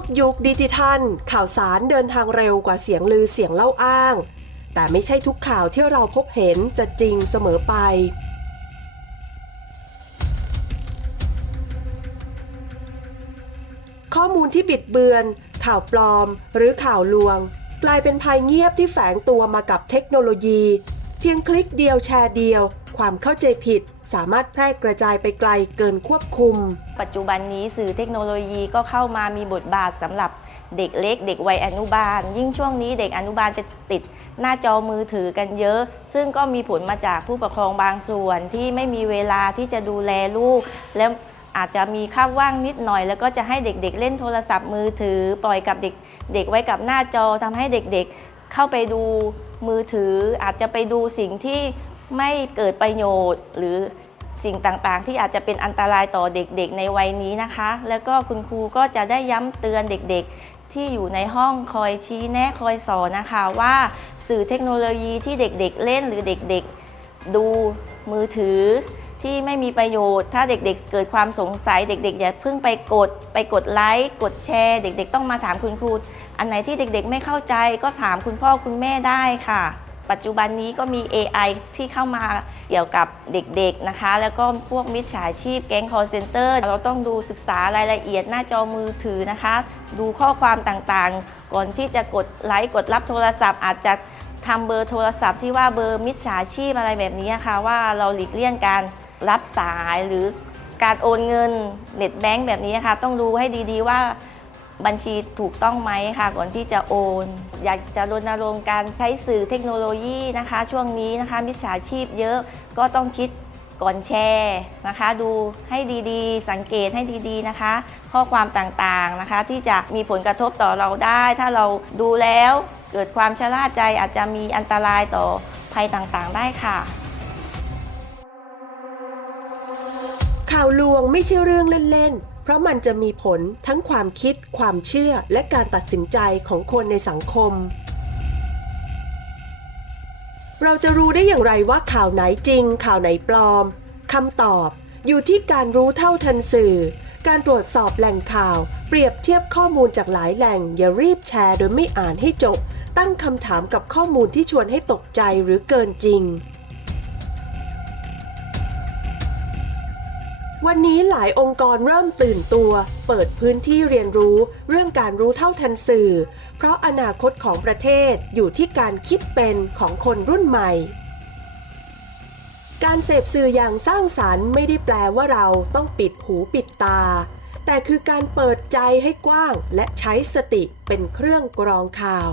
กยุคดิจิทัล ข่าวสารเดินทางเร็วกว่าเสียงลือเสียงเล่าอ้าง แต่ไม่ใช่ทุกข่าวที่เราพบเห็นจะจริงเสมอไป ข้อมูลที่บิดเบือน ข่าวปลอม หรือข่าวลวง กลายเป็นภัยเงียบที่แฝงตัวมากับเทคโนโลยี พียงคลิกเดียวแชร์เดียว ความเข้าใจผิด สามารถแพร่กระจายไปไกลเกินควบคุม ปัจจุบันนี้สื่อเทคโนโลยีก็เข้ามามีบทบาทสำหรับเด็กเล็ก เด็กวัยอนุบาล ยิ่งช่วงนี้เด็กอนุบาลจะติดหน้าจอมือถือกันเยอะ ซึ่งก็มีผลมาจากผู้ปกครองบางส่วนที่ไม่มีเวลาที่จะดูแลลูก แล้วอาจจะมีค่าว่างนิดหน่อย แล้วก็จะให้เด็กๆเล่นโทรศัพท์มือถือ ปล่อยกับเด็กเด็กไว้กับหน้าจอทำให้เด็กๆ เข้าไปดูมือถือ อาจจะไปดูสิ่งที่ไม่เกิดประโยชน์ หรือสิ่งต่างๆ ที่อาจจะเป็นอันตรายต่อเด็กๆ ในวัยนี้นะคะ แล้วก็คุณครูก็จะได้ย้ำเตือนเด็กๆ ที่อยู่ในห้องคอยชี้แนะคอยสอนนะคะว่าสื่อเทคโนโลยีที่เด็กๆเล่นหรือเด็กๆ ดูมือถือ ที่ไม่มีประโยชน์ ถ้าเด็กๆ เกิดความสงสัยเด็ก ๆ อย่าเพิ่งไปกด ไปกดไลค์กดแชร์ เด็ก ๆ ต้องมาถามคุณครู อันไหนที่เด็ก ๆ ไม่เข้าใจก็ถามคุณพ่อคุณแม่ได้ค่ะ ปัจจุบันนี้ก็มี AI ที่เข้ามาเกี่ยวกับเด็ก ๆ นะคะ แล้วก็พวกมิจฉาชีพแก๊ง call center เราต้องดูศึกษารายละเอียดหน้าจอมือถือนะคะ ดูข้อความต่างๆ ก่อนที่จะกดไลค์กดรับโทรศัพท์อาจจะทำเบอร์โทรศัพท์ที่ว่าเบอร์มิจฉาชีพอะไรแบบนี้นะคะว่าเราหลีกเลี่ยงการ รับสายหรือการโอนเงินเน็ตแบงก์แบบนี้ค่ะ ต้องดูให้ดีๆว่าบัญชีถูกต้องไหมค่ะ ก่อนที่จะโอน อยากจะรณรงค์การใช้สื่อเทคโนโลยีนะคะ ช่วงนี้นะคะมิจฉาชีพเยอะก็ต้องคิดก่อนแชร์นะคะ ดูให้ดีๆ สังเกตให้ดีๆนะคะ ข้อความต่างๆนะคะ ที่จะมีผลกระทบต่อเราได้ ถ้าเราดูแล้วเกิดความชะล่าใจอาจจะมีอันตรายต่อภัยต่างๆ ได้ค่ะ ข่าวลวงไม่ใช่เรื่องเล่นๆ เพราะมันจะมีผลทั้งความคิด ความเชื่อ และการตัดสินใจของคนในสังคม เราจะรู้ได้อย่างไรว่าข่าวไหนจริง ข่าวไหนปลอมคำตอบอยู่ที่การรู้เท่าทันสื่อ การตรวจสอบแหล่งข่าว เปรียบเทียบข้อมูลจากหลายแหล่ง อย่ารีบแชร์โดยไม่อ่านให้จบ ตั้งคำถามกับข้อมูลที่ชวนให้ตกใจหรือเกินจริง วันนี้หลายองค์กรเริ่มตื่นตัว เปิดพื้นที่เรียนรู้เรื่องการรู้เท่าทันสื่อ เพราะอนาคตของประเทศอยู่ที่การคิดเป็นของคนรุ่นใหม่ การเสพสื่ออย่างสร้างสารรค์ไม่ได้แปลว่าเราต้องปิดหูปิดตา แต่คือการเปิดใจให้กว้างและใช้สติเป็นเครื่องกรองข่าว